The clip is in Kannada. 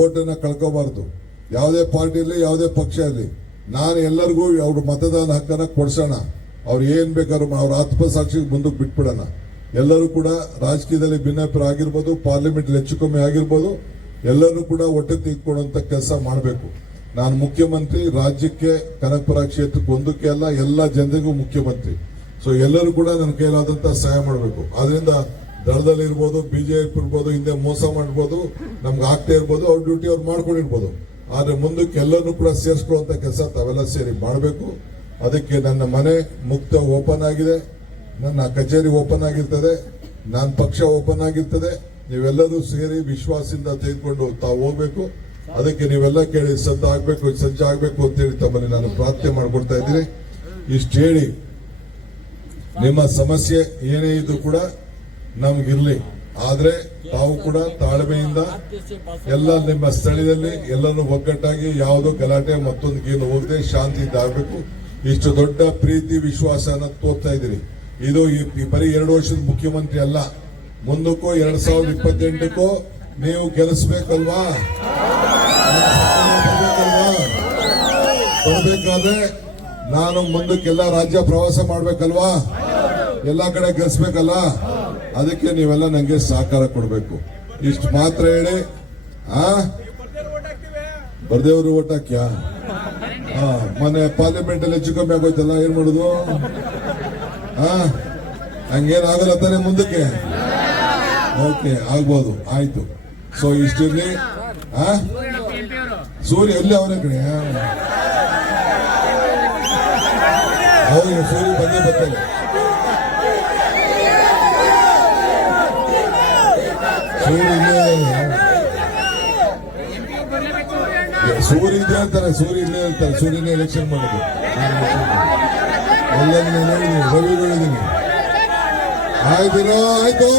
ಓಟನ್ನ ಕಳ್ಕೋಬಾರ್ದು. ಯಾವುದೇ ಪಾರ್ಟಿ ಇರಲಿ, ಯಾವುದೇ ಪಕ್ಷ ಇರಲಿ, ನಾನು ಎಲ್ಲರಿಗೂ ಅವ್ರ ಮತದಾನ ಹಕ್ಕನ್ನ ಕೊಡ್ಸೋಣ. ಅವ್ರು ಏನ್ ಬೇಕಾದ್ರು ಅವ್ರ ಆತ್ಮಸಾಕ್ಷಿಗೆ ಮುಂದಕ್ಕೆ ಬಿಟ್ಬಿಡೋಣ. ಎಲ್ಲರೂ ಕೂಡ ರಾಜಕೀಯದಲ್ಲಿ ಭಿನ್ನಾಭಿಪ್ರಾಯ ಆಗಿರ್ಬೋದು, ಪಾರ್ಲಿಮೆಂಟ್ ಹೆಚ್ಚು ಕಮ್ಮಿ ಆಗಿರ್ಬೋದು, ಎಲ್ಲರೂ ಕೂಡ ಒಟ್ಟು ತೆಗೆದುಕೊಳ್ಳುವಂತ ಕೆಲಸ ಮಾಡಬೇಕು. ನಾನು ಮುಖ್ಯಮಂತ್ರಿ, ರಾಜ್ಯಕ್ಕೆ ಕನಕಪುರ ಕ್ಷೇತ್ರಕ್ಕೆ ಒಂದಕ್ಕೆ ಅಲ್ಲ, ಎಲ್ಲ ಜನರಿಗೂ ಮುಖ್ಯಮಂತ್ರಿ. ಸೊ ಎಲ್ಲರೂ ಕೂಡ ನನ್ನ ಕೈಲಾದಂತ ಸಹಾಯ ಮಾಡಬೇಕು. ಆದ್ರಿಂದ ದಳದಲ್ಲಿ ಇರ್ಬೋದು, ಬಿಜೆಪಿ ಇರ್ಬೋದು, ಹಿಂದೆ ಮೋಸ ಮಾಡ್ಬೋದು, ನಮ್ಗೆ ಆಗ್ತಾ ಇರ್ಬೋದು, ಅವ್ರ ಡ್ಯೂಟಿ ಅವ್ರು ಮಾಡ್ಕೊಂಡಿರ್ಬೋದು. ಆದ್ರೆ ಮುಂದಕ್ಕೆ ಎಲ್ಲರೂ ಕೂಡ ಸೇರಿಸ್ಕೊಳ್ಳುವಂತ ಕೆಲಸ ತಾವೆಲ್ಲ ಸೇರಿ ಮಾಡಬೇಕು. ಅದಕ್ಕೆ ನನ್ನ ಮನೆ ಮುಕ್ತ ಓಪನ್ ಆಗಿದೆ, ನನ್ನ ಕಚೇರಿ ಓಪನ್ ಆಗಿರ್ತದೆ, ನನ್ನ ಪಕ್ಷ ಓಪನ್ ಆಗಿರ್ತದೆ. ನೀವೆಲ್ಲರೂ ಸೇರಿ ವಿಶ್ವಾಸದಿಂದ ತೆಗೆದುಕೊಂಡು ತಾವು ಹೋಗ್ಬೇಕು. ಅದಕ್ಕೆ ನೀವೆಲ್ಲ ಕೇಳಿ ಸಜ್ಜಾಗಬೇಕು ಅಂತೇಳಿ ತಮ್ಮಲ್ಲಿ ನಾನು ಪ್ರಾರ್ಥನೆ ಮಾಡ್ಕೊಡ್ತಾ ಇದ್ದೀನಿ. ಇಷ್ಟು ಹೇಳಿ, ನಿಮ್ಮ ಸಮಸ್ಯೆ ಏನೇ ಇದ್ದು ಕೂಡ ನಮ್ಗಿರ್ಲಿ, ಆದ್ರೆ ತಾವು ಕೂಡ ತಾಳ್ಮೆಯಿಂದ ಎಲ್ಲ ನಿಮ್ಮ ಸ್ಥಳದಲ್ಲಿ ಎಲ್ಲರೂ ಒಗ್ಗಟ್ಟಾಗಿ ಯಾವುದೋ ಗಲಾಟೆ ಮತ್ತೊಂದು ಏನು ಹೋಗದೆ ಶಾಂತಿಯಿಂದ ಆಗ್ಬೇಕು. ಇಷ್ಟು ದೊಡ್ಡ ಪ್ರೀತಿ ವಿಶ್ವಾಸನ ತೋರ್ತಾ ಇದ್ದೀರಿ. ಇದು ಬರೀ 2 ವರ್ಷದ ಮುಖ್ಯಮಂತ್ರಿ ಅಲ್ಲ, ಮುಂದಕ್ಕೂ 2028ಕ್ಕೂ ನೀವು ಗೆಲ್ಲಿಸ್ಬೇಕಲ್ವಾ? ಬರ್ಬೇಕಾದ್ರೆ ನಾನು ಮುಂದಕ್ಕೆಲ್ಲ ರಾಜ್ಯ ಪ್ರವಾಸ ಮಾಡ್ಬೇಕಲ್ವಾ? ಎಲ್ಲಾ ಕಡೆ ಗೆಲ್ಲಿಸ್ಬೇಕಲ್ಲ? ಅದಕ್ಕೆ ನೀವೆಲ್ಲ ನಂಗೆ ಸಹಕಾರ ಕೊಡ್ಬೇಕು. ಇಷ್ಟು ಮಾತ್ರ ಹೇಳಿ. ಬರ್ದೇವ್ರು ಓಟ್ ಹಾಕ್ಯಾ? ಮೊನ್ನೆ ಪಾರ್ಲಿಮೆಂಟ್ ಅಲ್ಲಿ ಹೆಚ್ಚು ಕಮ್ಮಿ ಆಗೋಯ್ತಲ್ಲ, ಏನ್ ಮಾಡುದು? ಹಂಗೇನಾಗಲ್ಲ ತಾನೆ ಮುಂದಕ್ಕೆ? ಓಕೆ, ಆಗ್ಬೋದು, ಆಯ್ತು. ಸೊ ಇಷ್ಟಿರ್ಲಿ. ಸೂರ್ಯ ಎಲ್ಲಿ ಅವರ ಕಡೆ? ಹೌದು, ಸೂರ್ಯ ಬಂದೇ ಬರ್ತಾರೆ. ಸೂರ್ಯ ಇಲ್ಲೇ ಅಂತಾರೆ, ಸೂರ್ಯನೇ ಎಲೆಕ್ಷನ್ ಮಾಡೋದು. ಎಲ್ಲ ಹೇಳಿದ್ದೀನಿ, ರವಿಗಳಿದ್ದೀನಿ. ಆಯ್ತು.